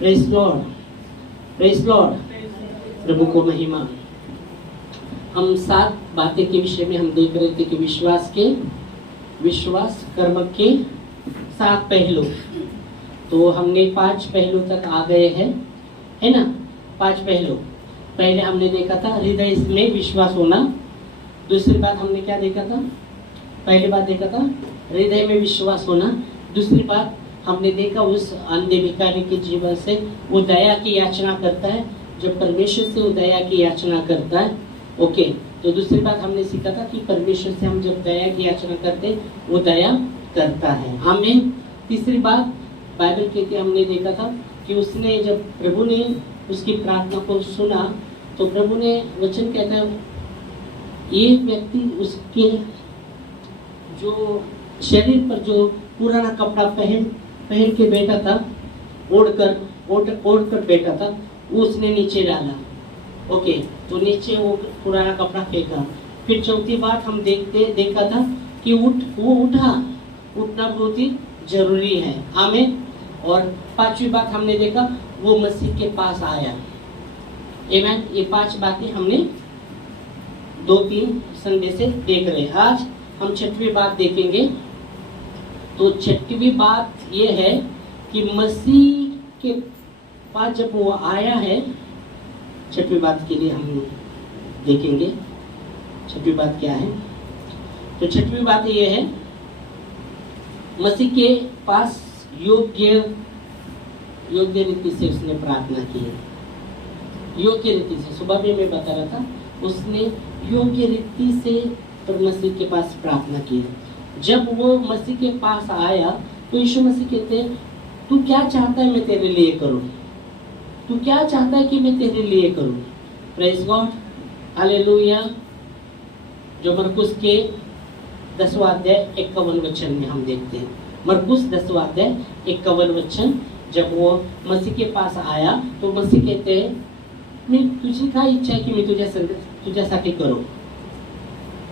Praise Lord, praise Lord, प्रभु को महिमा। हम 7 बातें के विषय में हम देख रहे थे कि विश्वास कर्म के 7 पहलू। तो हमने 5 पहलू तक आ गए हैं, है ना। 5 पहलू पहले हमने देखा था, हृदय में विश्वास होना। दूसरी बात हमने क्या देखा था? पहली बात देखा था हृदय में विश्वास होना। दूसरी बात हमने देखा उस अंधे भिखारी के जीवन से वो दया की याचना करता है, जब परमेश्वर से वो दया की याचना करता है। ओके, तो दूसरी बात हमने सीखा था कि परमेश्वर से हम जब दया की याचना करते हैं वो दया करता है हमें। तीसरी बात बाइबल कहती है, हमने देखा था कि उसने जब प्रभु ने उसकी प्रार्थना को सुना तो प्रभु ने वचन कहता है, एक व्यक्ति उसके जो शरीर पर जो पुराना कपड़ा पहन के बैठा था, ओढ़ कर बैठा था, वो उसने नीचे डाला। ओके, तो नीचे वो पुराना कपड़ा फेंका। फिर चौथी बात हम देखा था कि वो उठना बहुत ही जरूरी है। आमीन। और 5वीं बात हमने देखा वो मसीह के पास आया। आमीन। ये 5 बातें हमने 2-3 संडे से देख रहे हैं। आज हम 6वीं बात देखेंगे। तो 6वीं बात ये है कि मसीह के पास जब वो आया है, 6वीं बात के लिए हम देखेंगे 6वीं बात क्या है। तो 6वीं बात ये है, मसीह के पास योग्य रीति से उसने प्रार्थना की है। योग्य रीति से, सुबह भी मैं बता रहा था, उसने योग्य रीति से मसीह के पास प्रार्थना की है। जब वो मसीह के पास आया तो यीशु मसीह कहते, तू क्या चाहता है मैं तेरे लिए करूं? तू क्या चाहता है कि मैं तेरे लिए करूं? Praise God, hallelujah. जो मरकुस के 10वां अध्याय 51 वचन में हम देखते हैं। मरकुस 10वां अध्याय 51 वचन, जब वो मसीह के पास आया तो मसीह कहते हैं, मैं तुझे क्या इच्छा है कि मैं तुझे साठी करूं?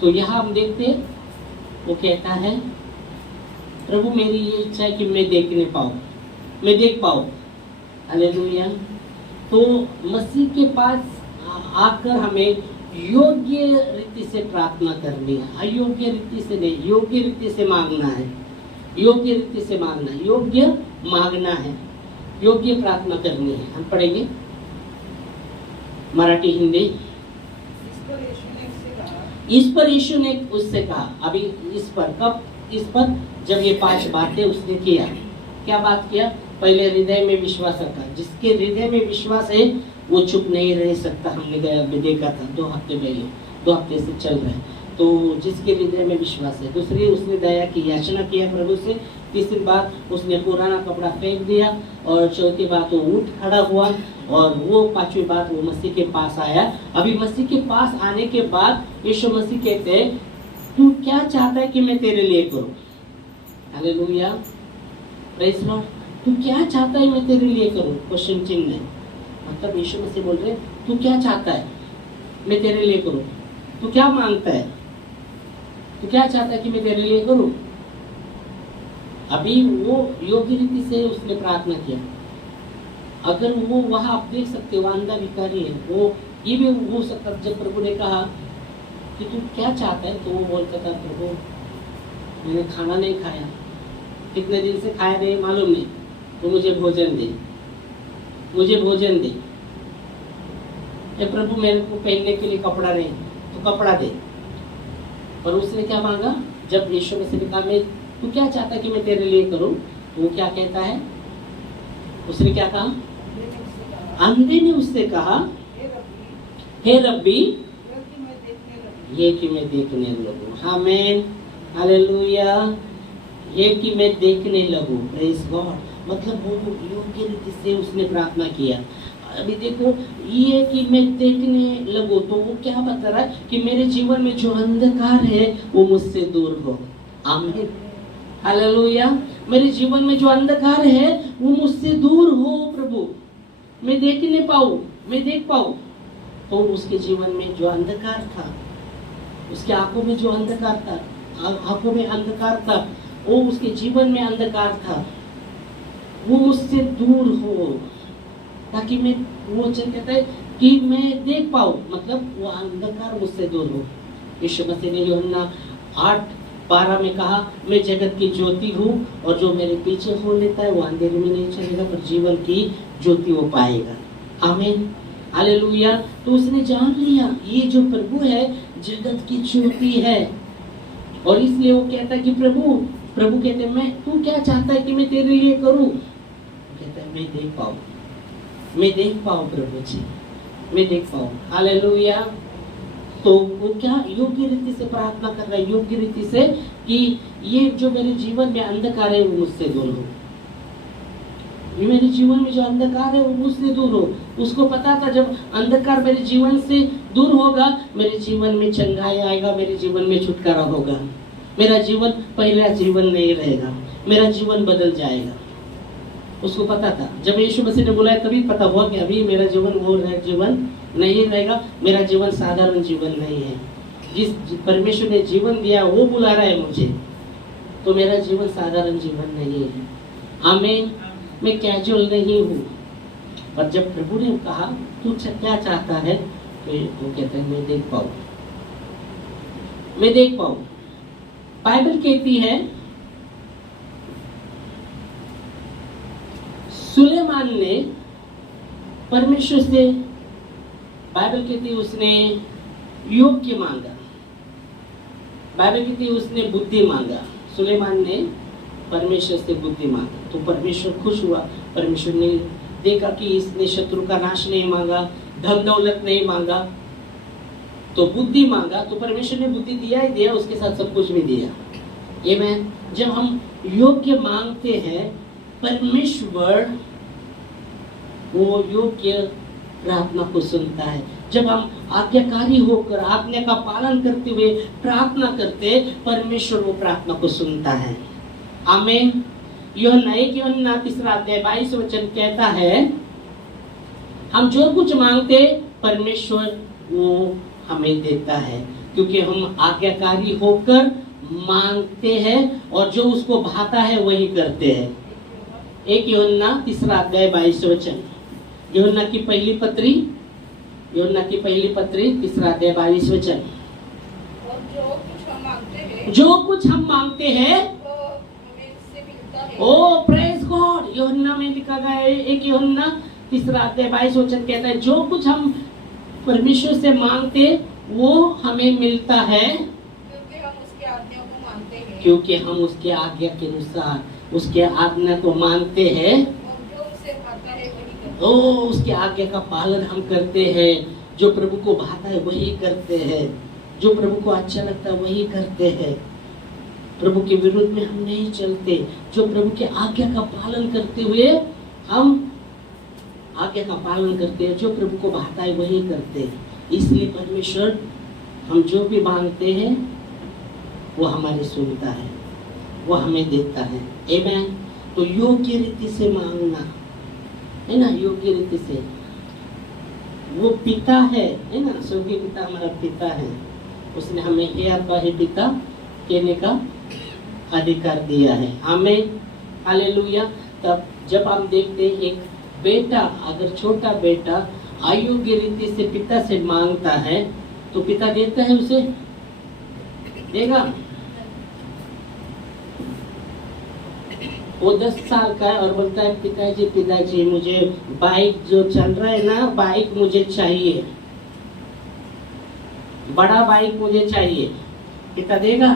तो यहाँ हम देखते हैं वो कहता है, प्रभु मेरी ये इच्छा है कि मैं देख पाऊं। हालेलुया। तो मसीह के पास आकर हमें योग्य रीति से प्रार्थना करनी है, अयोग्य रीति से नहीं, योग्य रीति से मांगना है। योग्य रीति से मांगना, योग्य मांगना है, योग्य प्रार्थना करनी है। हम पढ़ेंगे मराठी हिंदी। इस पर यीशु ने उससे कहा, अभी इस पर कब? इस पर जब ये 5 बातें उसने किया। क्या बात किया? पहले हृदय में विश्वास रखा। जिसके हृदय में विश्वास है वो चुप नहीं रह सकता। हमने देखा था 2 हफ्ते पहले, 2 हफ्ते से चल रहा है। तो जिसके हृदय में विश्वास है। दूसरी, उसने दया की याचना किया प्रभु से। तीसरी बात, उसने पुराना कपड़ा फेंक दिया। और चौथी बात, वो उठ खड़ा हुआ। और वो 5वीं बात, वो मसीह के पास आया। अभी मसीह के पास आने के बाद यीशु मसीह कहते हैं, तू क्या चाहता है कि मैं तेरे लिए करूं? Hallelujah, praise Lord. तू क्या चाहता है मैं तेरे लिए करूं? क्वेश्चन चिन्ह है। मतलब यीशु मसीह बोल रहे, तू क्या चाहता है मैं तेरे लिए करूं? तू क्या मांगता है? तू क्या चाहता है कि मैं तेरे लिए करूं? अभी वो योग्य रीति से उसने प्रार्थना किया। अगर वो वहां आप देख सकते हो, अंधा भिखारी है, वो ये भी हो सकता जब प्रभु ने कहा कि तू क्या चाहता है, तो वो बोलता था, प्रभु मैंने खाना नहीं खाया, कितने दिन से खाया नहीं मालूम नहीं, तो मुझे भोजन दे, मुझे भोजन दे। प्रभु मेरे को पहनने के लिए कपड़ा नहीं, तो कपड़ा दे। पर उसने क्या मांगा? जब यीशु मसीह ने कहा, मैं तू क्या चाहता है कि मैं तेरे लिए करूं, तो वो क्या कहता है? उसने क्या कहा? अंधे ने उससे कहा, हे रब्बी, ये कि मैं देखने लगूं। आमीन, हालेलुया। ये कि मैं देखने लगूं। Praise God. मतलब वो योग्य रीति से उसने प्रार्थना किया। अभी देखो, ये कि मैं देखने लगूं, तो वो क्या बता रहा है कि मेरे जीवन में जो अंधकार है वो मुझसे दूर हो। आमीन, हालेलुया। मेरे जीवन में जो अंधकार है वो मुझसे दूर हो प्रभु, मैं देखने पाऊं, मैं देख पाऊं। तो उसके जीवन में जो अंधकार था, उसके आंखों में जो अंधकार था, आंखों में अंधकार था, वो उसके जीवन में अंधकार था, वो मुझसे दूर हो। ताकि मैं, वो वचन कहता है कि मैं देख पाऊं, मतलब वो अंधकार मुझसे दूर हो। यीशु मसीह ने यूहन्ना 8:12 में कहा, मैं जगत की ज्योति हूँ और जो मेरे पीछे हो लेता है वो अंधेरे में नहीं चलेगा पर जीवन की ज्योति वो पाएगा। आमीन, हालेलुया। तो उसने जान लिया ये जो प्रभु है जगत की ज्योति है, और इसलिए वो कहता है कि प्रभु कहते हैं, मैं, तू क्या चाहता है कि मैं तेरे लिए करूं? कहता है, मैं देख पाऊं प्रभु जी, मैं देख पाऊं। हालेलुया। तो वो क्या योग्य रीति से प्रार्थना कर रहा है, योग्य रीति से, कि ये जो मेरे जीवन में अंधकार है वो मुझसे दूर हो, ये मेरे जीवन में जो अंधकार है वो मुझसे दूर हो। उसको पता था जब अंधकार मेरे जीवन से दूर होगा मेरे जीवन में चंगाई आएगा, मेरे जीवन में छुटकारा होगा, मेरा जीवन पहला जीवन नहीं रहेगा, मेरा जीवन बदल जाएगा। उसको पता था, जब यीशु मसीह ने बुलाया तभी पता हुआ कि अभी मेरा जीवन वो जीवन नहीं रहेगा, मेरा जीवन साधारण जीवन नहीं है। जिस परमेश्वर ने जीवन दिया वो बुला रहा है मुझे, तो मेरा जीवन साधारण जीवन नहीं है। आमीन, मैं कैजुअल नहीं हूँ। पर जब प्रभु ने कहा तू क्या चाहता है, तो वो कहता है, मैं देख पाऊं। बाइबल कहती है सुलेमान ने परमेश्वर से, बाइबल कहती है उसने योग्य मांगा, बाइबल कहती है उसने बुद्धि मांगा। सुलेमान ने परमेश्वर से बुद्धि मांगा तो परमेश्वर खुश हुआ। परमेश्वर ने देखा कि इसने शत्रु का नाश नहीं मांगा, धन दौलत नहीं मांगा, तो बुद्धि मांगा, तो परमेश्वर ने बुद्धि दिया ही दिया, उसके साथ सब कुछ भी दिया। आमीन। जब हम योग्य मांगते हैं परमेश्वर वो योग्य प्रार्थना को सुनता है। जब हम आज्ञाकारी होकर आज्ञा का पालन करते हुए प्रार्थना करते, परमेश्वर वो प्रार्थना को सुनता है। आमीन। यूहन्ना 1:3 वचन कहता है, हम जो कुछ मांगते परमेश्वर वो हमें देता है, क्योंकि हम आज्ञाकारी होकर मांगते हैं और जो उसको भाता है वही करते हैं। 1 यूहन्ना 3:22 वचन, यूहन्ना की पहली पत्री 3:22 वचन। जो कुछ हम मांगते हैं ओ प्रेज गॉड, यूहन्ना में लिखा गया है, 1 यूहन्ना 3:22 वचन कहता है, जो कुछ हम परमेश्वर से मांगते वो हमें मिलता है क्योंकि हम उसके आज्ञा के अनुसार उसके आज्ञा को मानते हैं, उसके आज्ञा का पालन हम करते हैं। जो प्रभु को भाता है वही करते हैं, जो प्रभु को अच्छा लगता है वही करते हैं। प्रभु के विरुद्ध में हम नहीं चलते, जो प्रभु के आज्ञा का पालन करते हुए हम आज्ञा का पालन करते हैं, जो प्रभु को भाता है वही करते हैं। इसलिए परमेश्वर हम जो भी मांगते हैं वो हमारी सुनता है, वो हमें देता है। आमीन। तो योग्य रीति से मांगना है ना, योग्य रीति से। वो पिता है ना, स्वर्गीय पिता हमारा पिता है, उसने हमें हे अब्बा हे पिता कहने का अधिकार दिया है। आमीन, हालेलुया। तब जब हम देखते हैं एक बेटा, अगर छोटा बेटा अयोग्य रीति से पिता से मांगता है तो पिता देता है, उसे देगा। वो 10 साल का है और बोलता है पिताजी मुझे बाइक जो चल रहा है ना, बाइक मुझे चाहिए, बड़ा बाइक मुझे चाहिए। पिता देगा?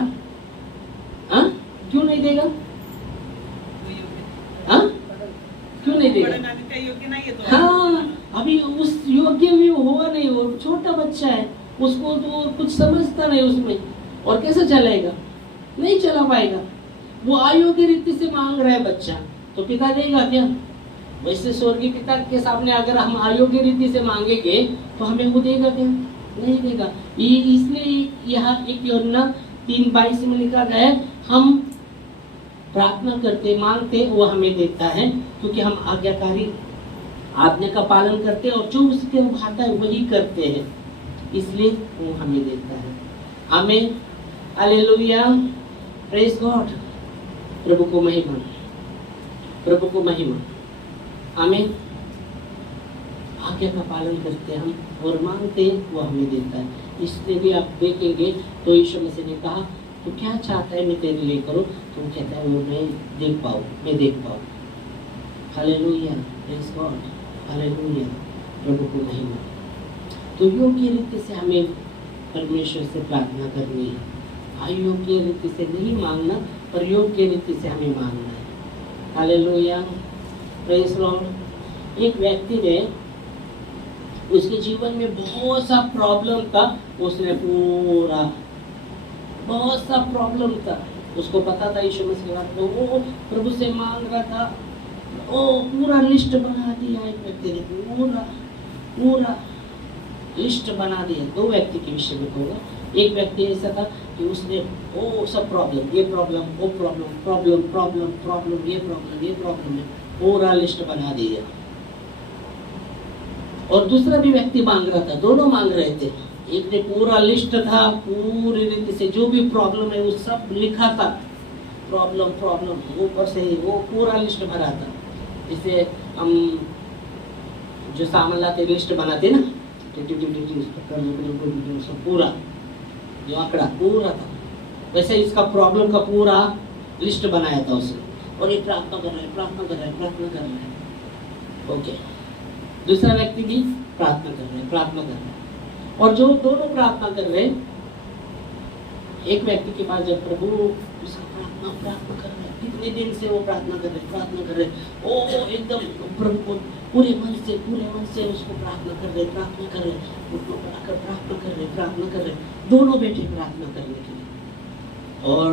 हाँ, क्यों नहीं देगा? हाँ, क्यों नहीं देगा? हाँ, अभी उस योग्य भी हुआ नहीं, वो छोटा बच्चा है, उसको तो कुछ समझता नहीं उसमें, और कैसे चलाएगा? नहीं चला पाएगा। वो अयोग्य रीति से मांग रहा है बच्चा, तो पिता देगा क्या? वैसे स्वर्गीय पिता के सामने अगर हम अयोग्य रीति से मांगेंगे तो हमें वो देगा क्या? नहीं देगा। इसलिए यहाँ 1 यूहन्ना 3:22 में लिखा गया है, हम प्रार्थना करते मांगते वो हमें देता है, क्योंकि हम आज्ञाकारी आज्ञा का पालन करते हैं और जो उसके भाता है वही करते हैं, इसलिए वो हमें देता है। आमीन, हालेलुया, प्रेज गॉड। प्रभु को महिमा, प्रभु को महिमा। आमीन। आज्ञा का पालन करते हैं हम और मांगते हैं, वो हमें देता है। इसलिए भी आप देखेंगे तो यीशु मसीह ने कहा तो क्या चाहता है मैं तेरे लिए करूं, तो कहता है वो मैं देख पाऊं, मैं देख पाऊं। हालेलुया, प्रेज़ गॉड, हालेलुया, प्रभु को महिमा। तो योग्य रीति से हमें परमेश्वर से प्रार्थना करनी है, अयोग्य रीति से नहीं मांगना, पर योग्य रीति से हमें मांगना है। Hallelujah, praise Lord. एक व्यक्ति ने, उसके जीवन में बहुत सा प्रॉब्लम था, उसने पूरा बहुत सा प्रॉब्लम था, उसको पता था यीशु मसीह का, तो वो प्रभु से मांग रहा था, वो पूरा लिस्ट बना दिया। एक व्यक्ति ने पूरा लिस्ट बना दिया। दो व्यक्ति के विषय में होगा। एक व्यक्ति ऐसा था कि उसने वो सब प्रॉब्लम, ये प्रॉब्लम, वो प्रॉब्लम ये प्रॉब्लम है, पूरा लिस्ट बना दिया। और दूसरा भी व्यक्ति मांग रहा था, दोनों मांग रहे थे। एक ने पूरा लिस्ट था, पूरी रीति से जो भी प्रॉब्लम है वो सब लिखा था, प्रॉब्लम ऊपर से वो पूरा लिस्ट भरा था। जैसे हम जो सामान लाते लिस्ट बनाते ना, पूरा जो आंकड़ा पूरा था, वैसे इसका प्रॉब्लम का पूरा लिस्ट बनाया था उसने। और ये प्रार्थना कर रहा है। ओके, दूसरा व्यक्ति भी प्रार्थना कर रहा है। और जो दोनों प्रार्थना कर रहे, एक व्यक्ति के पास जब प्रभु उसका प्रार्थना कर रहे, कितने दिन से वो प्रार्थना कर रहे, ओ एकदम प्रभु को पूरे मन से उसको प्रार्थना कर रहे, प्रार्थना कर रहे, दोनों बैठे प्रार्थना करने के लिए। और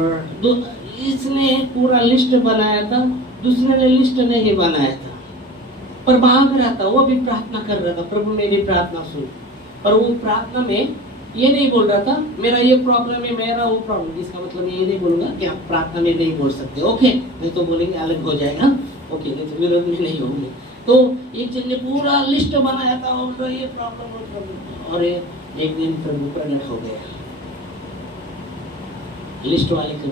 इसने पूरा लिस्ट बनाया था, दूसरे ने लिस्ट नहीं बनाया था, पर मांग रहा था, वो भी प्रार्थना कर रहा था, प्रभु मेरी प्रार्थना सुन। पर वो प्रार्थना में ये नहीं बोल रहा था मेरा ये प्रॉब्लम है, मेरा वो प्रॉब्लम। इसका मतलब ये नहीं बोलूंगा कि आप प्रार्थना में नहीं बोल सकते, ओके, नहीं तो बोलेंगे अलग हो जाएगा, ओके, नहीं तो विरोध में नहीं होंगे। तो एक जन ने पूरा लिस्ट बनाया था, और ये प्रॉब्लम, और एक दिन प्रभु प्रकट हो गया। लिस्ट वाले को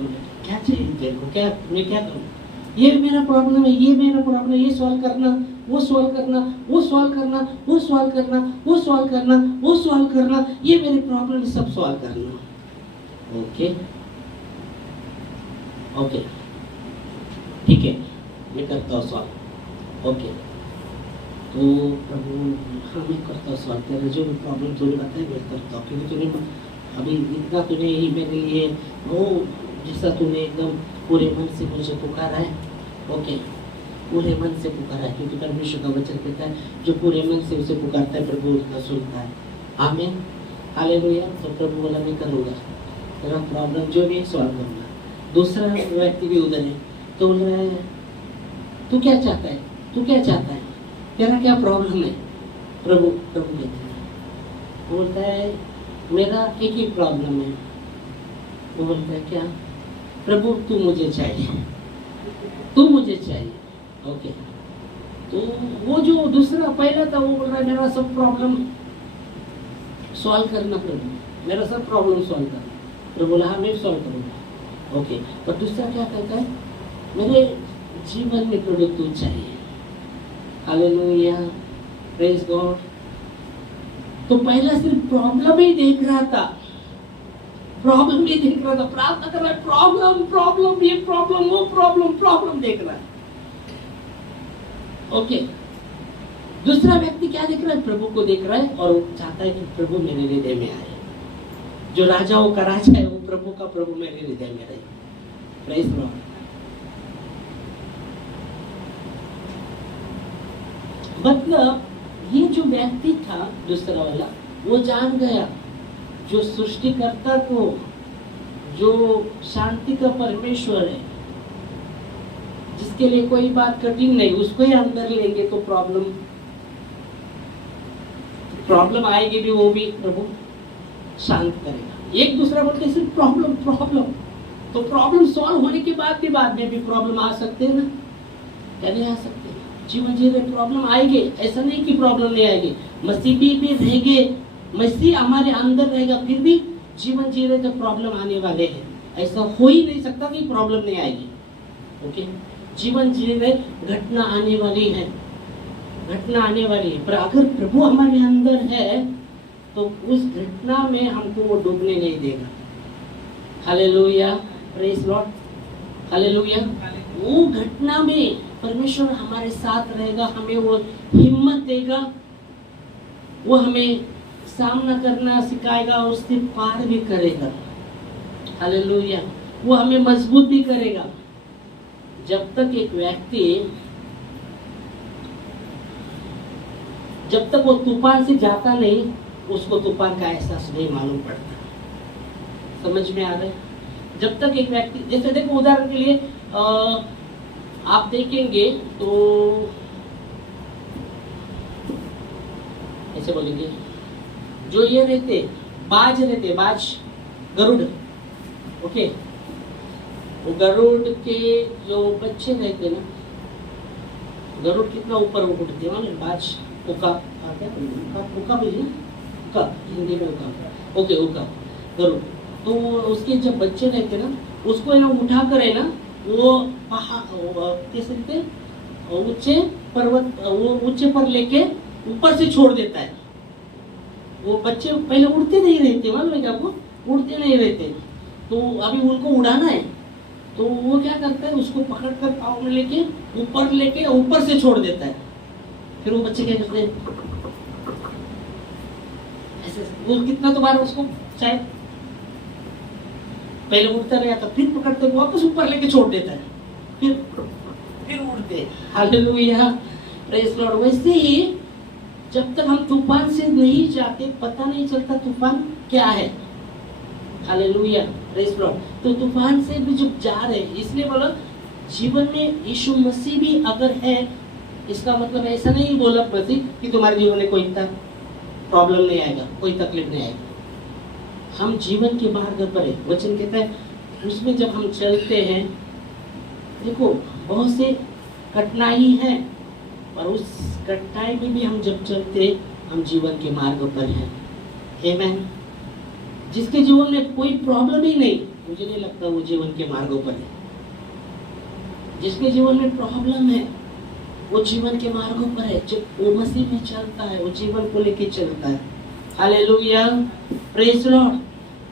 क्या चाहिए देखो, क्या मैं क्या करूँ, ये मेरा प्रॉब्लम है, ये मेरा प्रॉब्लम है, ये सॉल्व करना, वो सॉल्व करना, वो सॉल्व करना, वो सॉल्व करना, वो सॉल्व करना, वो सॉल्व करना, ये मेरे प्रॉब्लम सब सॉल्व करना। ओके ओके, ठीक है, मैं करता हूँ सॉल्व। ओके, तो प्रभु हाँ मैं करता हूँ सॉल्व, तेरा जो प्रॉब्लम तूने बताया मैं करता हूँ, क्योंकि तूने अभी इतना तूने ही मेरे लिए वो जैसा तूने एकदम पूरे मन से मुझे पुकारा है। ओके, पूरे मन से पुकारा है, क्योंकि परमेश्वर का वचन कहता है जो पूरे मन से उसे पुकारता है प्रभु उसका सुनता है। आमीन, हालेलुया। तो प्रभु बोला मैं करूँगा, तेरा प्रॉब्लम जो भी है सॉल्व करूँगा। दूसरा व्यक्ति भी उधर है, तो बोल रहा है तू क्या चाहता है, तू क्या चाहता है, तेरा क्या प्रॉब्लम है। प्रभु कहते हैं, बोलता है मेरा एक ही प्रॉब्लम है। वो बोलता है क्या, प्रभु तू मुझे चाहिए, तू मुझे चाहिए। ओके, तो वो जो दूसरा पहला था वो बोल रहा है मेरा सब प्रॉब्लम सॉल्व करना प्रभु, मेरा सब प्रॉब्लम सॉल्व करना। प्रभु बोला हाँ मैं सॉल्व करूँगा। ओके, पर दूसरा क्या कहता है मेरे जीवन में प्रभु तू चाहिए। Hallelujah, praise God. तो पहला सिर्फ प्रॉब्लम ही देख रहा था, प्रॉब्लम ही देख रहा था, प्रार्थना कर रहा है, प्रॉब्लम ये प्रॉब्लम वो प्रॉब्लम देख रहा है। ओके, दूसरा व्यक्ति क्या देख रहा है, प्रभु को देख रहा है, और वो चाहता है कि प्रभु मेरे हृदय में आए। जो राजाओं का राजा है वो प्रभु का प्रभु मेरे हृदय में रहे। Praise Lord. मतलब ये जो व्यक्ति था दूसरा वाला, वो जान गया जो सृष्टिकर्ता को, जो शांति का परमेश्वर है, जिसके लिए कोई बात कठिन नहीं, उसको ही अंदर लेंगे तो प्रॉब्लम आएगी भी, वो भी प्रभु शांत करेगा। एक दूसरा बोलते सिर्फ प्रॉब्लम, तो प्रॉब्लम सॉल्व होने के बाद में भी प्रॉब्लम आ सकते हैं ना, क्या नहीं आ सकते। जीवन जी रहे प्रॉब्लम आएंगे, ऐसा नहीं कि प्रॉब्लम नहीं आएगी। मसीह भी रहेंगे, मसीह हमारे अंदर रहेगा, फिर भी जीवन जी रहे तो प्रॉब्लम आने वाले हैं। ऐसा हो ही नहीं सकता कि प्रॉब्लम नहीं आएगी। ओके, जीवन जी रहे घटना आने वाली है, घटना आने वाली है, पर अगर प्रभु हमारे अंदर है तो उस घटना में हमको वो डूबने नहीं देगा। Hallelujah, praise Lord, hallelujah. वो घटना में परमेश्वर हमारे साथ रहेगा, हमें वो हिम्मत देगा, वो हमें सामना करना सिखाएगा और उससे पार भी करेगा। हालेलुया, वो हमें मजबूत भी करेगा। जब तक वो तूफान से जाता नहीं, उसको तूफान का एहसास नहीं मालूम पड़ता। समझ में आ रहा है? जब तक एक व्यक्ति, जैसे देखो उदाहरण के लिए आप देखेंगे तो ऐसे बोलेंगे, जो ये रहते बाज गरुड़, ओके, वो गरुड़ के जो बच्चे रहते ना, गरुड़ कितना ऊपर उड़ते हैं, बाज उका बोलिए, उका हिंदी में उका, ओके उका गरुड़। तो उसके जब बच्चे रहते ना, उसको है ना उठा कर है ना, वो कैसे रहते, ऊंचे पर लेके ऊपर से छोड़ देता है। वो बच्चे पहले उड़ते नहीं रहते, मालूम है क्या आपको, उड़ते नहीं रहते। तो अभी उनको उड़ाना है, तो वो क्या करता है, उसको पकड़ कर पाँव में लेके ऊपर से छोड़ देता है। फिर वो बच्चे क्या करते हैं, ऐसे वो कितना तो बार उसको शायद पहले उड़ता रहा था, फिर पकड़ते वापस ऊपर लेके छोड़ देता है, फिर उड़ते। Hallelujah, praise Lord. वैसे ही जब तक हम तूफान से नहीं जाते, पता नहीं चलता तूफान क्या है। Hallelujah, praise Lord. तो तूफान से भी जब जा रहे हैं, इसलिए बोला जीवन में यीशु मसीह भी अगर है, इसका मतलब ऐसा नहीं बोला मसीह कि तुम्हारे जीवन में कोई प्रॉब्लम नहीं आएगा, कोई तकलीफ नहीं आएगी। हम जीवन के मार्ग पर है, वचन कहता है, उसमें जब हम चलते हैं, देखो बहुत से कठिनाई है, पर उस कठिनाई में भी हम जब चलते, हम जीवन के मार्ग पर हैं। आमीन। जिसके जीवन में कोई प्रॉब्लम ही नहीं, मुझे नहीं लगता वो जीवन के मार्गों पर है। जिसके जीवन में प्रॉब्लम है, वो जीवन के मार्गों पर है। जब वो मसीह में चलता है, वो जीवन को लेके चलता है। Hallelujah, praise Lord.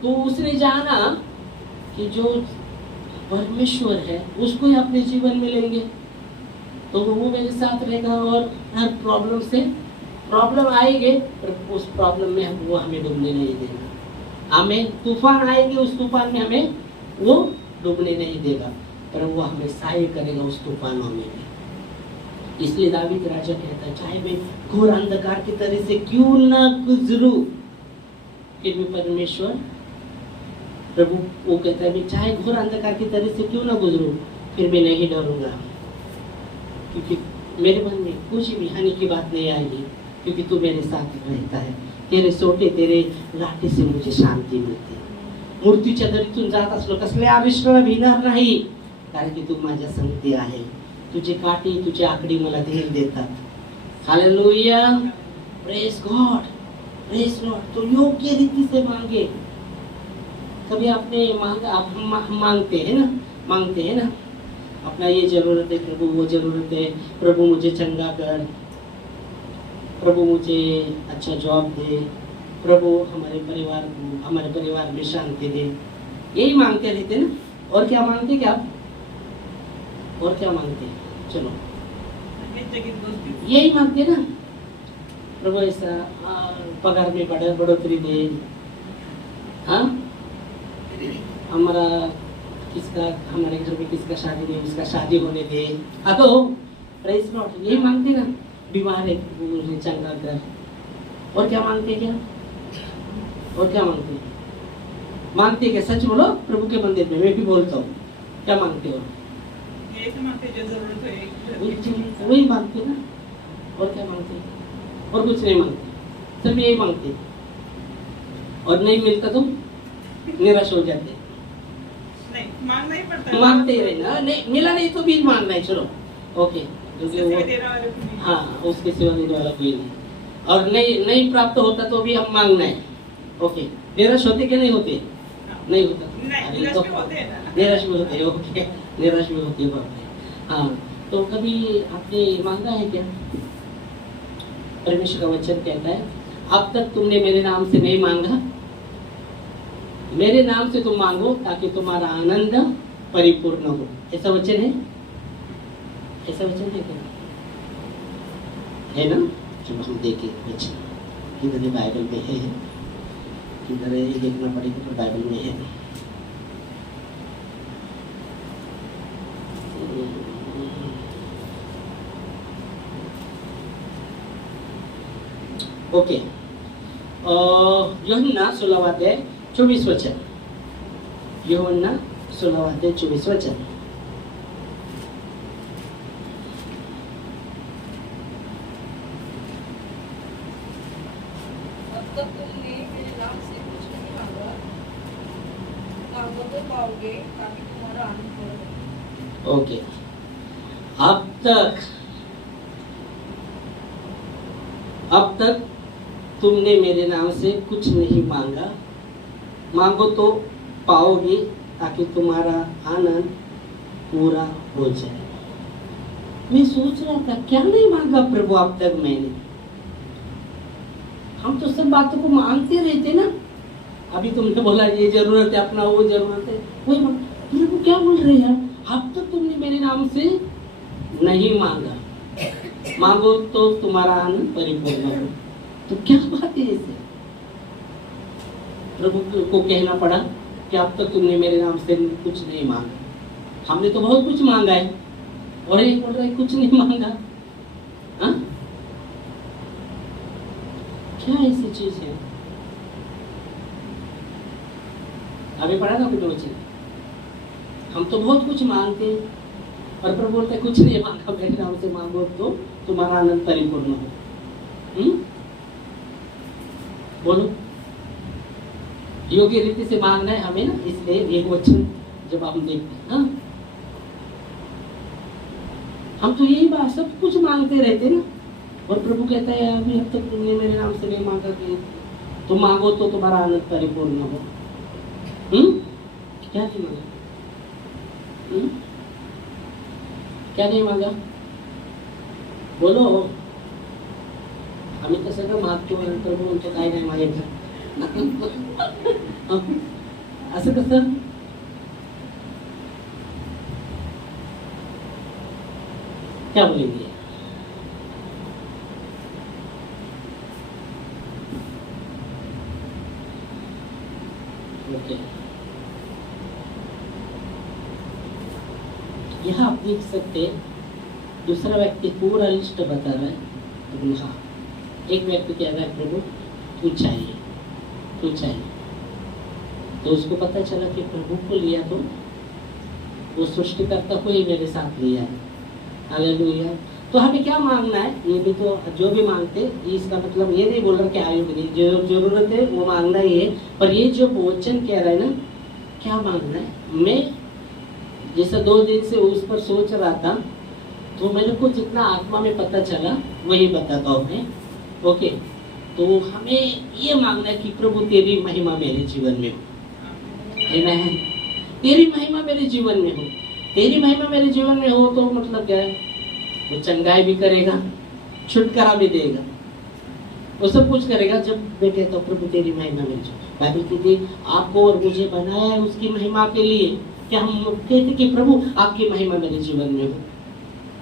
तो उसने जाना कि जो परमेश्वर है उसको ही अपने जीवन में लेंगे, तो वो मेरे साथ रहेगा और हर प्रॉब्लम आएंगे, पर उस प्रॉब्लम में वो हमें डूबने नहीं देगा। आमीन। तूफान आएंगे, उस तूफान में हमें वो डूबने नहीं देगा, पर वो हमें सहाय करेगा उस तूफानों में भी। इसलिए दावीद राजा कहता है, चाहे मैं घोर अंधकार की तरह से क्यों ना गुजरूं, फिर भी परमेश्वर प्रभु वो कहता है, मैं चाहे घोर अंधकार की तरह से क्यों ना गुजरूं, फिर भी नहीं डरूंगा, क्योंकि मेरे मन में कुछ भी हानि की बात नहीं आएगी, क्योंकि तू मेरे साथ रहता है। तेरे सोटे, तेरे लाठी से मुझे शांती मिळते. मूर्तीच्या दरीतून जात असलो कसले आविष्कार भिणार नाही, कारण की तू माझ्या संगती आहे. तुझे काठी, तुझे आकडी मला धीर देतात. Hallelujah, praise God, praise Lord. तो योग्य रीति से मांगे. कभी आपने मांगा, आप मांगते हैं ना अपना ये जरूरत है प्रभु, वो जरूरत है प्रभु, मुझे चंगा कर, प्रभु मुझे अच्छा जॉब दे, प्रभु हमारे परिवार में शांति दे. यही मांगते रहते ना. और क्या मांगते क्या आप? और क्या मांगते? चलो यही मांगते ना. प्रभु ऐसा पगार में बढ़ोतरी दे. हाँ, हमारे घर में किसका शादी नहीं, उसका शादी होने दे. हाँ तो प्रेज लॉर्ड, यही मांगते ना. बीमार है मुझे चंगा कर. और क्या मांगते क्या? और क्या मांगते? मांगते क्या? सच बोलो. प्रभु के मंदिर में मैं भी बोलता हूँ. क्या मांगते हो? जो जरूरत है वही मांगते ना. और क्या मांगते? और कुछ नहीं मांगते, सब यही मांगते. और नहीं मिलता तो निराश हो जाते. नहीं, मांगना ही पड़ता है. मांगते ही रहना. नहीं मिला नहीं तो भी मांगना है. चलो ओके. हाँ, उसके सिवा देने वाला कोई नहीं. और नहीं प्राप्त होता तो भी हम मांगना है. ओके. निराश होते क्या? नहीं होते? नहीं होता. निराश भी होते हैं ना. निराश भी होते. ओके, निराश भी होते हैं. हाँ, तो कभी आपने मांगा है क्या? परमेश्वर का वचन कहता है, अब तक तुमने मेरे नाम से नहीं मांगा, मेरे नाम से तुम मांगो ताकि तुम्हारा आनंद परिपूर्ण हो। ऐसा वचन है, ऐसा वचन है क्या? है ना? चलो हम देखें वचन किधर है, बाइबल में है, किधर है ये देखना पड़ेगा, पर बाइबल में है। ओके, यूहन्ना 16वां अध्याय 24 वचन, यूहन्ना 16वां अध्याय 24 वचन। अब तक तुमने मेरे नाम से कुछ नहीं मांगा, मांगो तो पाओगे ताकि तुम्हारा आनंद हो। ओके, अब तक तुमने मेरे नाम से कुछ नहीं मांगा, मांगो तो पाओगे ताकि तुम्हारा आनंद पूरा हो जाए। मैं सोच रहा था क्या नहीं मांगा प्रभु अब तक मैंने। हम तो सब बातों को मांगते रहते ना। अभी तुमने बोला ये जरूरत है, अपना वो जरूरत है, वही प्रभु क्या बोल रहे हैं, अब तक तुमने मेरे नाम से नहीं मांगा, मांगो तो तुम्हारा आनंद परिपूर्ण हो। तो क्या बात है इसे? प्रभु को कहना पड़ा कि अब तक तुमने मेरे नाम से कुछ नहीं मांगा। हमने तो बहुत कुछ मांगा है और ये बोल रहा है कुछ नहीं मांगा। हा? क्या ऐसी चीज है? अभी पढ़ा ना कुछ, हम तो बहुत कुछ मांगते हैं और प्रभु बोलते हैं कुछ नहीं मांगा, मेरे नाम से मांगो तो तुम्हारा आनंद परिपूर्ण हो। बोलो, योग्य रीति से मांगना है हमें ना, इसलिए एक वचन जब हम देखते हैं, हाँ? हम तो यही बात सब कुछ मांगते रहते ना, और प्रभु कहता है अभी अब तक तुमने मेरे नाम से नहीं मांगा कि तुम मांगो तो तुम्हारा आनंद परिपूर्ण हो। क्या नहीं मांगा? क्या नहीं मांगा? बोलो, आम्ही तर सगळं मागतो प्रभू म्हणतो काय नाही मागितलं। असं कसं? क्या बोलेंगे? ओके, यहाँ आप देख सकते हैं दूसरा व्यक्ति पूरा लिस्ट बता रहा है। हाँ, एक व्यक्ति कह रहा है प्रभु तू चाहिए, तू चाहिए, तो उसको पता चला कि प्रभु को लिया तो वो सृष्टिकर्ता को ही मेरे साथ लिया है। हालेलुया। तो हमें क्या मांगना है? ये भी तो जो भी मांगते, इसका मतलब ये नहीं बोल रहा कि आयु नहीं, जो जरूरत है वो मांगना ही है, पर ये जो वचन कह रहा है ना, क्या मांगना है? मैं जैसा 2 दिन से उस पर सोच रहा था, तो मेरे को जितना आत्मा में पता चला वही बताता हूँ मैं। ओके, तो हमें ये मांगना है कि प्रभु तेरी महिमा मेरे जीवन में हो। आमीन। तेरी महिमा मेरे जीवन में हो। तेरी महिमा मेरे जीवन में हो तो मतलब क्या है? वो चंगाई भी करेगा, छुटकारा भी देगा, वो सब कुछ करेगा। जब मैं कहता हूँ प्रभु तेरी महिमा मेरे जीवन, बाइबल कहती है आपको और मुझे बनाया है उसकी महिमा के लिए। क्या हम कहते कि प्रभु आपकी महिमा मेरे जीवन में हो?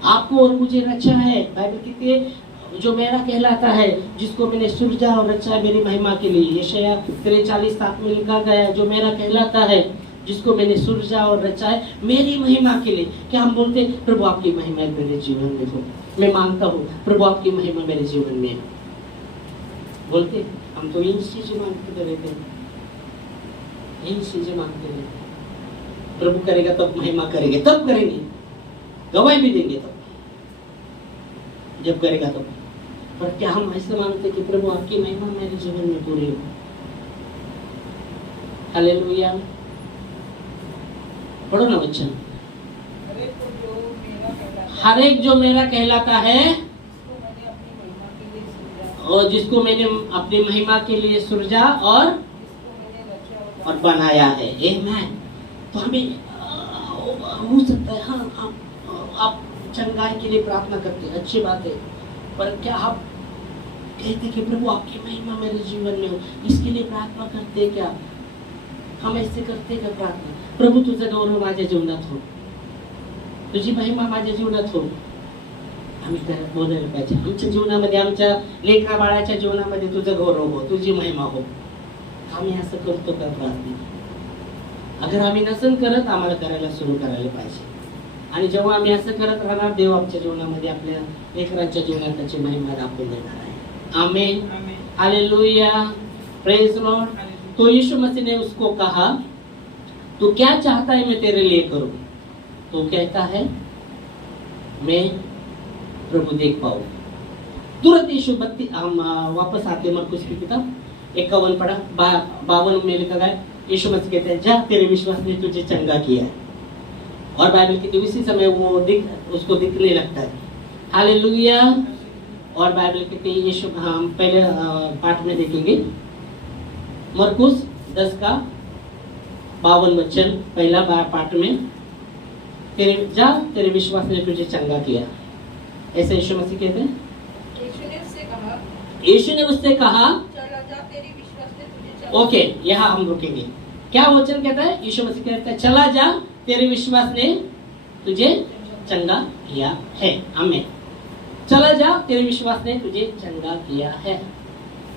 आपको और मुझे रचा है, बाइबल कहती है जो मेरा कहलाता है, जिसको मैंने सृजा और रचा मेरी महिमा के लिए। यशायाह 43:7 में लिखा गया है जो मेरा कहलाता है, जिसको मैंने सृजा और रचा है मेरी महिमा के लिए। क्या हम बोलते प्रभु आपकी महिमा मेरे जीवन में हो? मैं मांगता हूँ प्रभु आपकी महिमा मेरे जीवन में हो, बोलते? हम तो इन चीजें मांगते रहते हैं, इन चीजें मांगते रहते हैं। प्रभु करेगा तब महिमा करेंगे, तब करेंगे, गवाही भी देंगे तब, जब करेगा तब। पर क्या हम ऐसे मांगते कि प्रभु आपकी महिमा मेरे जीवन में पूरी हो? हालेलुया। पढ़ो ना वचन। हर एक जो मेरा कहलाता है और जिसको मैंने अपनी महिमा के लिए सृजा और बनाया है। आमीन। तो हमें हो सकता है हाँ आप चंगाई के लिए प्रार्थना करते हैं, अच्छी बात है, पर क्या आप कहते कि प्रभु आपकी महिमा मेरे जीवन में हो, इसके लिए प्रार्थना करते क्या? हम ऐसे करते का प्रार्थना, प्रभु तुझं गौरव माझ्या जीवनात हो, तुझी महिमा माझ्या जीवनात हो. आम्ही त्याला बोलायला पाहिजे, आमच्या जीवनामध्ये, आमच्या लेकरा बाळाच्या जीवनामध्ये तुझं गौरव हो, तुझी महिमा हो. आम्ही असं करतो का प्रार्थना? अगर आम्ही नसेल करत, आम्हाला करायला सुरू करायला पाहिजे. आणि जेव्हा आम्ही असं करत राहणार, देव आमच्या जीवनामध्ये आपल्या लेकरांच्या जीवनात त्याची महिमा दाखवून देणार आहे. आमेन, आमीन. Hallelujah, praise Lord. तो यीशु मसीह ने उसको कहा, तू क्या चाहता है मैं तेरे लिए करूं? तो कहता है, मैं प्रभु देख पाऊं. तुरंत यीशु हम वापस आते मरकुस की किताब 51 पढ़ा, 52 में लिखा है, यीशु मसीह कहते हैं, जा तेरे विश्वास ने तुझे चंगा किया है. और बाइबल की उसी समय वो उसको दिखने लगता है. हालेलुया. और बाइबल कहती है, यीशु, हम पहले पाठ में देखेंगे, मरकुस 10 का 52 वचन, पहला पाठ में, तेरे विश्वास ने तुझे चंगा किया. ऐसे यीशु मसीह कहते हैं. यीशु ने उससे कहा, चला जा, तेरी विश्वास ने तुझे चंगा. ओके, यहाँ हम रुकेंगे. क्या वचन कहता है? यीशु मसीह कहता है, चला जा, तेरे विश्वास ने तुझे चंगा किया है. आमीन. चला जा, तेरे विश्वास ने तुझे चंगा किया है.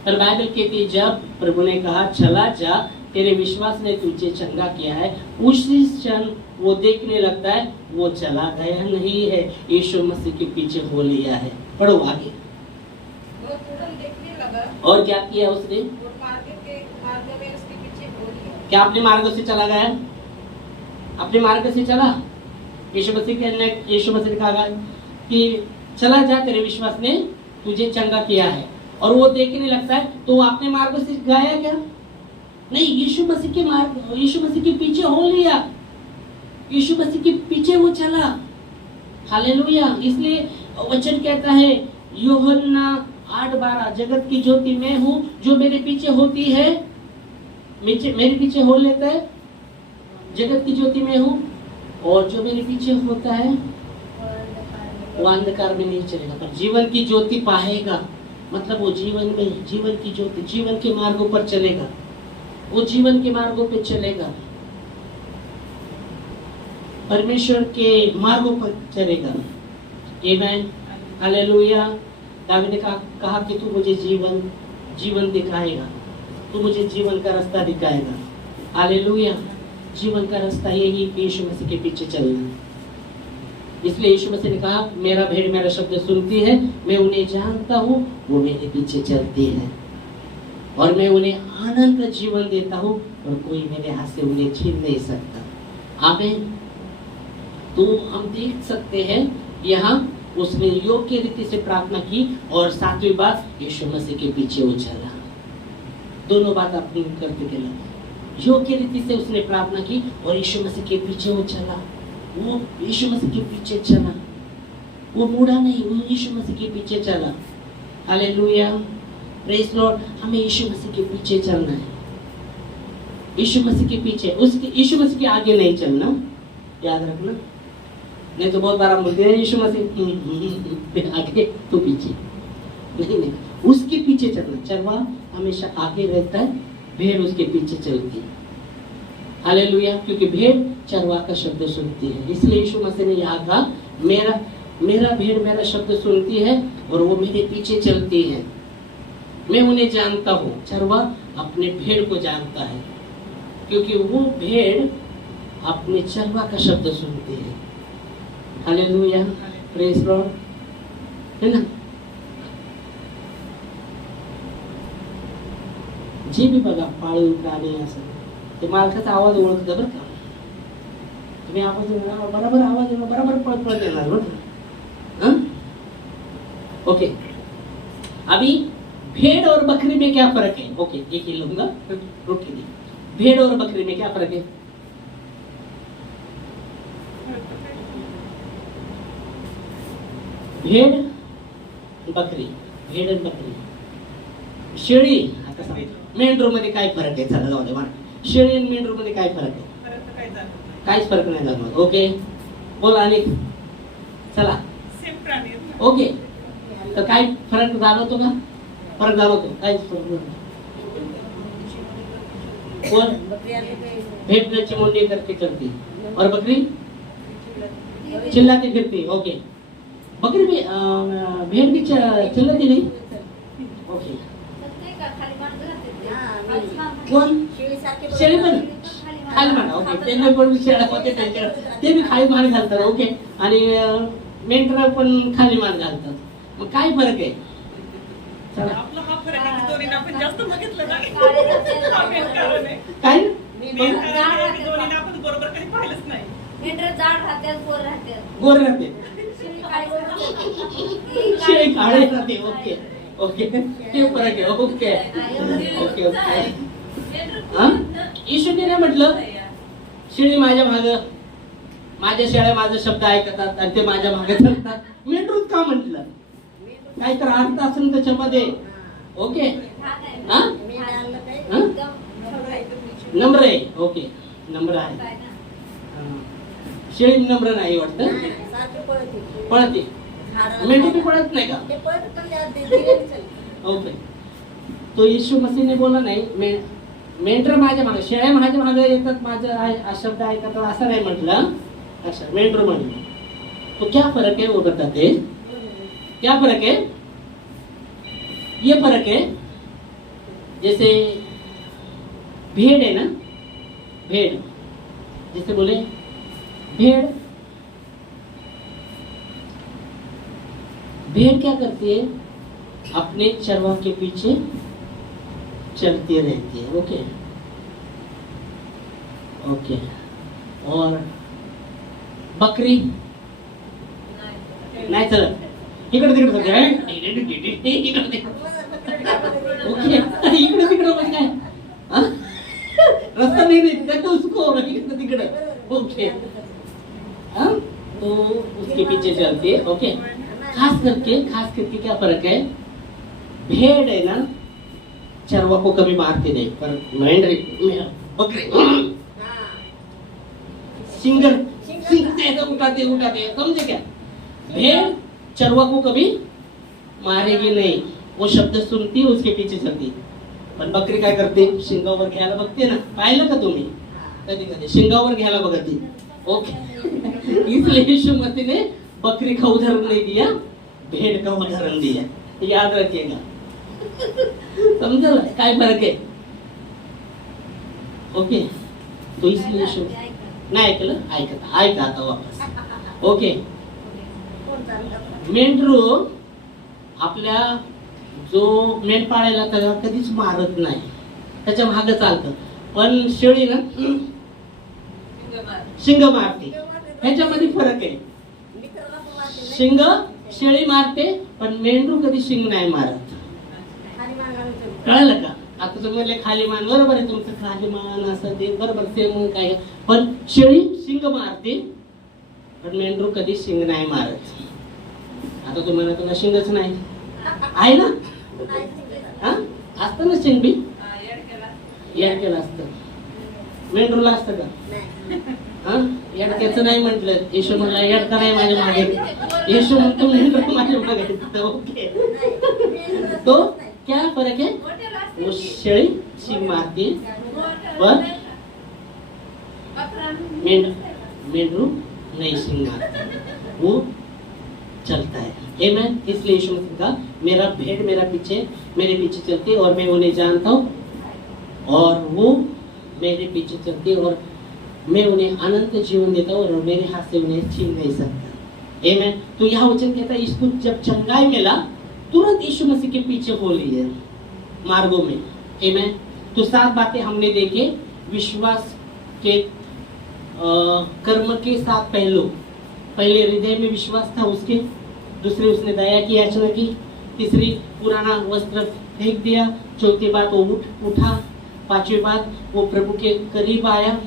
पर बाइबल कहती है, जब प्रभु ने कहा चला जा, तेरे विश्वास ने तुझे चंगा किया है, उसी क्षण वो देखने लगता है, वो चला गया नहीं है, यीशु मसीह के पीछे हो लिया है. पढ़ो आगे. वो तुरंत देखने लगा और क्या किया उसने? और मार्ग में उसके पीछे हो लिया. क्या अपने मार्ग से चला गया? अपने मार्ग से चला. यीशु मसीह ने कहा कि चला जा, तेरे विश्वास ने तुझे चंगा किया है, और वो देखने लगता है, तो वो अपने मार्ग से गया क्या? नहीं, यीशु मसीह के पीछे हो लिया, यीशु मसीह के पीछे वो चला. हालेलुया. इसलिए वचन कहता है, यूहन्ना 8:12, जगत की ज्योति मैं हूँ, जो मेरे पीछे होती है, मेरे पीछे हो लेता है, जगत की ज्योति मैं हूँ, और जो मेरे पीछे होता है वो अंधकार में नहीं चलेगा, पर जीवन की ज्योति पाएगा. मतलब वो जीवन की ज्योति, जीवन के मार्गों पर चलेगा, वो जीवन के मार्गों पे चलेगा, परमेश्वर के मार्गों पर चलेगा. आमीन, हालेलुया. दावीद ने कहा कि तू मुझे जीवन दिखाएगा, तू मुझे जीवन का रास्ता दिखाएगा. हालेलुया. जीवन का रास्ता यही कि यीशु मसीह के पीछे चलना. इसलिए यीशु मसीह ने कहा, मेरा भेड़ मेरा शब्द सुनती है, मैं उन्हें जानता हूँ, वो मेरे पीछे चलती है, और मैं उन्हें आनंद का जीवन देता हूँ, और कोई मेरे हाथ से उन्हें छीन नहीं सकता. आमीन. तो हम देख सकते हैं यहाँ उसने योग्य रीति से प्रार्थना की, और 7वीं बात, यीशु मसीह के पीछे वो चला. दोनों बात अपनी करते गए. योग्य रीति से उसने प्रार्थना की, और यीशु मसीह के पीछे वो चला. वो यीशु मसीह के पीछे चला, वो मुड़ा नहीं, वो यीशु मसीह के पीछे चला. हालेलुया. Praise Lord. हमें यीशु मसीह के पीछे चलना है, यीशु मसीह के पीछे, उसके यीशु मसीह के आगे नहीं चलना. याद रखना, नहीं तो बहुत बार हम बोलते हैं यीशु मसीह आगे तो पीछे. नहीं, उसके पीछे चलना. चरवा हमेशा आगे रहता है, भेड़ उसके पीछे चलती है. हालेलुया. क्योंकि भेड़ चरवा का शब्द सुनती है. इसलिए यीशु मसीह ने यहाँ कहा, मेरा भेड़ मेरा शब्द सुनती है, और वो मेरे पीछे चलती है, मैं उन्हें जानता हूँ. चरवा अपने भेड़ को जानता है, क्योंकि वो भेड़ अपने चरवा का शब्द सुनती है. हालेलुया. Praise Lord. है ना. जे बी बघा पाळीव प्राणी असं, ते मालकाचा आवाज ओळखतं बरं का. तुम्ही आवाज येणार, बरोबर आवाज येणार, बरोबर पळत येणार बरं का. ओके. अभी भेड़ और बकरी में क्या फर्क है? ओके, एक ही लूंगा, रुकिए. भेड़ और बकरी में क्या फर्क है? भेड़ बकरी, शेळी. आता सांग, मेंढरू मध्ये काय फरक आहे? चला जाऊ दे मला. शेळी आणि मेंढरू मध्ये काय फरक आहे? काहीच फरक नाही जाणवत. ओके, बोला. आणि चला, सेम प्राणी. ओके, तर काय फरक जाणवतो का? फरक जाणवतो काय फरक जाणवतो? कौन भेड़ नची मुंडी करके चलती और बकरी चिल्लाती फिरती. ओके. बकरी भी भेड़ भी चिल्लाती नहीं. ओके. कोण? शेळी पण खाली मान. ओके. त्यांना पण शेळ्या होते त्यांच्याकडे ते बी खाली मान घालतात. ओके. आणि मेंढरा पण खाली मान घालतात. मग काय फरक आहे? चला. आपला हा फरक आहे की दोन्हींना आपण जास्त बघितलं नाही. हा main कारण आहे. काय? Main कारण आहे की दोन्हींना आपण बरोबर कधी पाहिलंच नाही. मेंढरं जाड राहतात, गोर राहतात. गोरे राहते. शेळी काळी शेळी काळे राहते. ओके. ओके. ते फरक आहे. ओके. ओके. ओके. हा? येशूने नाही म्हटलं शेळी माझ्या माग, माझ्या शेळ्या माझा शब्द ऐकतात आणि ते माझ्या मागे चालतात. मेंढरूच का म्हटलं? काही तर अर्थ असेल त्याच्यामध्ये. ओके. हा? हा? नम्र आहे. ओके. नम्र आहे. शेळी नम्र नाही वाटतं. पळते. मेंढी बी पळत नाही का? ओके. तो येशू मसीहने बोला नाही मेंढर माझ्या मागे, शेळ्या माझ्या मागे येतात, माझा शब्द ऐकतात असं नाही म्हटलं. अच्छा, मेंढर म्हणलं. तो क्या फर्क है वो बताते? क्या फर्क है? ये फर्क है जैसे भेड़ है ना, भेड़ जैसे बोले भेड़ भेड़ क्या करती है? अपने चरवाह के पीछे चलती रहती है. ओके. ओके. और बकरी नाही चलत. इकडे तिकडे ओके. इकडे तिकडे म्हणजे काय? रास्ता नहीं देता तो उसको इकडे तिकडे. ओके. तो उसके पीछे चलती है. ओके. खास करके क्या फर्क है? भेड़ है ना चरवा को कभी मारती नहीं, पर मेंढरी बकरी सिंगल ऐसा उठाते समझे क्या? भेड़ चरवा को कभी मारेगी नहीं, वो शब्द सुनती उसके पीछे चलती. पण बकरी काय करते? शिंगावर घ्यायला बघते ना. पाहिलं का तुम्ही? कधी कधी शिंगावर घ्यायला बघते. ओके. इसलिए यीशु मसीह ने बकरी का उदाहरण नहीं दिया, भेड़ का उदाहरण दिया. याद रखिएगा. समझल काय फरक आहे? ओके. तो इसलिए यीशु नाही ऐकलं. ऐका आता वापस. ओके. मेंढरू आपल्या जो मेंढपाळाला त्याला कधीच मारत नाही, त्याच्या मागे चालतं. पण शेळी ना शिंग मारते. ह्याच्यामध्ये फरक आहे. शिंग शेळी मारते पण मेंढरू कधी शिंग नाही मारत. कळलं का? आता तुम्ही म्हणले खाली मान. बरोबर आहे तुमचं, खाली मान असं ते बरोबर सेम काय. पण शेळी शिंग मारते पण मेंढरू कधी शिंग नाही मारत. आता तुम्ही म्हणा तुला शिंगच नाही आहे ना? असतं ना शिंग बी. येडक्याला असतं. मेंढरूला असतं का? येडक्याचं नाही म्हटलं. येशू म्हणला येडका नाही माझ्या मागे. येशू म्हणतो मेंढरू माझ्या मागे. ओके. तो क्या फर्क है? वो शेळी शिंग मारती पर मेंढरू नहीं शिंग मारता, वो चलता है. आमेन. इसलिए यीशु मसीह कहा मेरा भेड़ मेरे पीछे चलती है और मैं उन्हें जानता हूँ और वो मेरे पीछे चलती है और मैं उन्हें अनंत जीवन देता हूँ और मेरे हाथ से उन्हें छीन नहीं सकता. आमेन. तो यहाँ वचन कहता है इसको जब चंगाई मिला तुरंत यीशु मसीह के पीछे हो लिए मार्गों में. आमेन. तो 7 बातें हमने देखे. विश्वास के कर्म के 7 पहलू. पहले हृदय में विश्वास था उसके, दूसरे उसने दया की याचना की, तीसरी पुराना वस्त्र फेंक दिया, चौथी बात वो उठा, पांचवी बात वो प्रभु के करीब आया,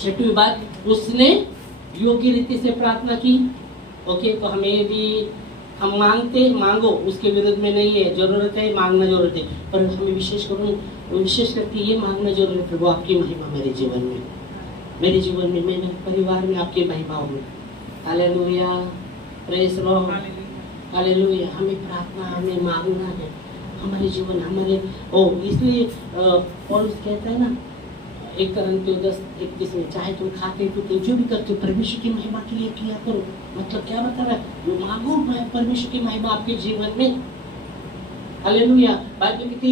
छठवीं बात उसने योग्य रीति से प्रार्थना की. ओके. तो हमें भी हम मांगो उसके विरुद्ध में नहीं है. जरूरत है मांगना जरूरत है, पर हमें विशेष करके ये मांगना जरूरत है प्रभु आपकी महिमा मेरे जीवन में, मेरे परिवार में आपकी महिमा हो. हालेलुया. Praise Lord. हालेलुया. हमें प्रार्थना, हमें मांगना है, हमारे जीवन हमारे इसलिए पौलुस कहता है ना 1 Corinthians 10:31 में, चाहे तुम खाते पीते जो भी करते हो परमेश्वर की महिमा के लिए किया करो। मतलब क्या बता रहा है? वो मांगो परमेश्वर की महिमा आपके जीवन में। हालेलुया। बाइबल कहती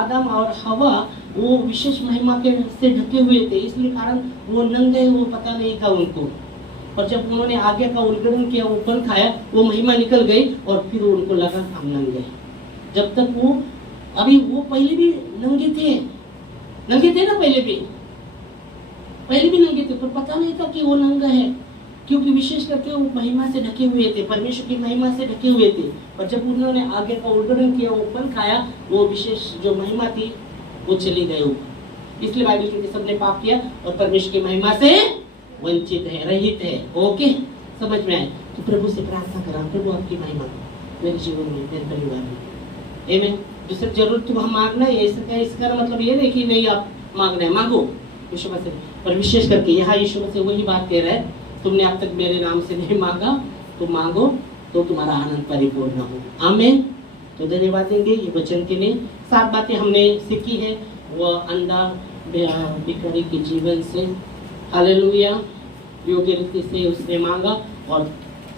आदम और हवा वो विशेष महिमा के से ढके हुए थे, इसलिए कारण वो नंगे, वो पता नहीं था उनको। और जब उन्होंने आगे का उल्लंघन किया, वो फल खाया, वो महिमा निकल गई और फिर उनको लगा हम नंगे। जब तक वो पहले भी नंगे थे ना, पहले भी नंगे थे, पर पता नहीं था कि वो नंगा है, क्योंकि विशेष करके वो महिमा से ढके हुए थे, परमेश्वर की महिमा से ढके हुए थे। और जब उन्होंने आगे का उल्लंघन किया, वो फल खाया, वो विशेष जो महिमा थी वो चली गई ऊपर। इसलिए बाइबल कहती सबने पाप किया और परमेश्वर की महिमा से वंचित है, रहित है। ओके, समझ में आए? तो प्रभु से प्रार्थना करा, प्रभु आपकी महिमा मेरे जीवन में, मेरे परिवार में। आमीन। दूसरी जरूरत तुम हम मांगना है, इसका मतलब ये नहीं कि नहीं आप मांगना है, मांगो यीशु मसीह। पर विशेष करके यहाँ यीशु मसीह वही बात कह रहा है, तुमने अब तक मेरे नाम से नहीं मांगा तो मांगो तो तुम्हारा आनंद परिपूर्ण हो। आमीन। तो धन्यवाद देंगे ये वचन के लिए। 7 बातें हमने सीखी है वो अंधा भिखारी के जीवन से। हालेलुया। योग्य रीति से उसने मांगा और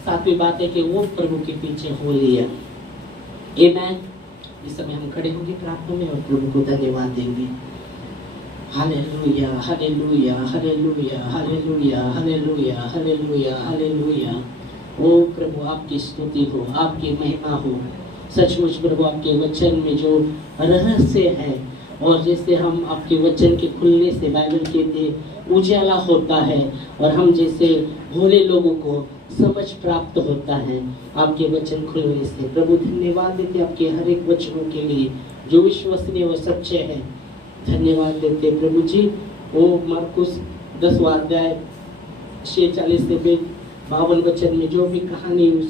7वीं बात है कि वो प्रभु के पीछे हो लिया। आमीन। इस समय हम खड़े होंगे प्रार्थना में और प्रभु को धन्यवाद देंगे। Hallelujah, hallelujah, hallelujah, hallelujah, hallelujah, hallelujah, hallelujah. ओ प्रभु आपकी स्तुति हो, आपकी महिमा हो। सचमुच प्रभु आपके वचन में जो रहस्य है, और जैसे हम आपके वचन के खुलने से बाइबल कहते उजाला होता है और हम जैसे भोले लोगों को समझ प्राप्त होता है आपके वचन खुलने से। प्रभु धन्यवाद देते आपके हर एक वचनों के लिए जो विश्वसनीय व सच्चे हैं। धन्यवाद देते प्रभु जी। ओ मरकुस 10वां अध्याय 46 से 52 वचन में जो भी कहानी उस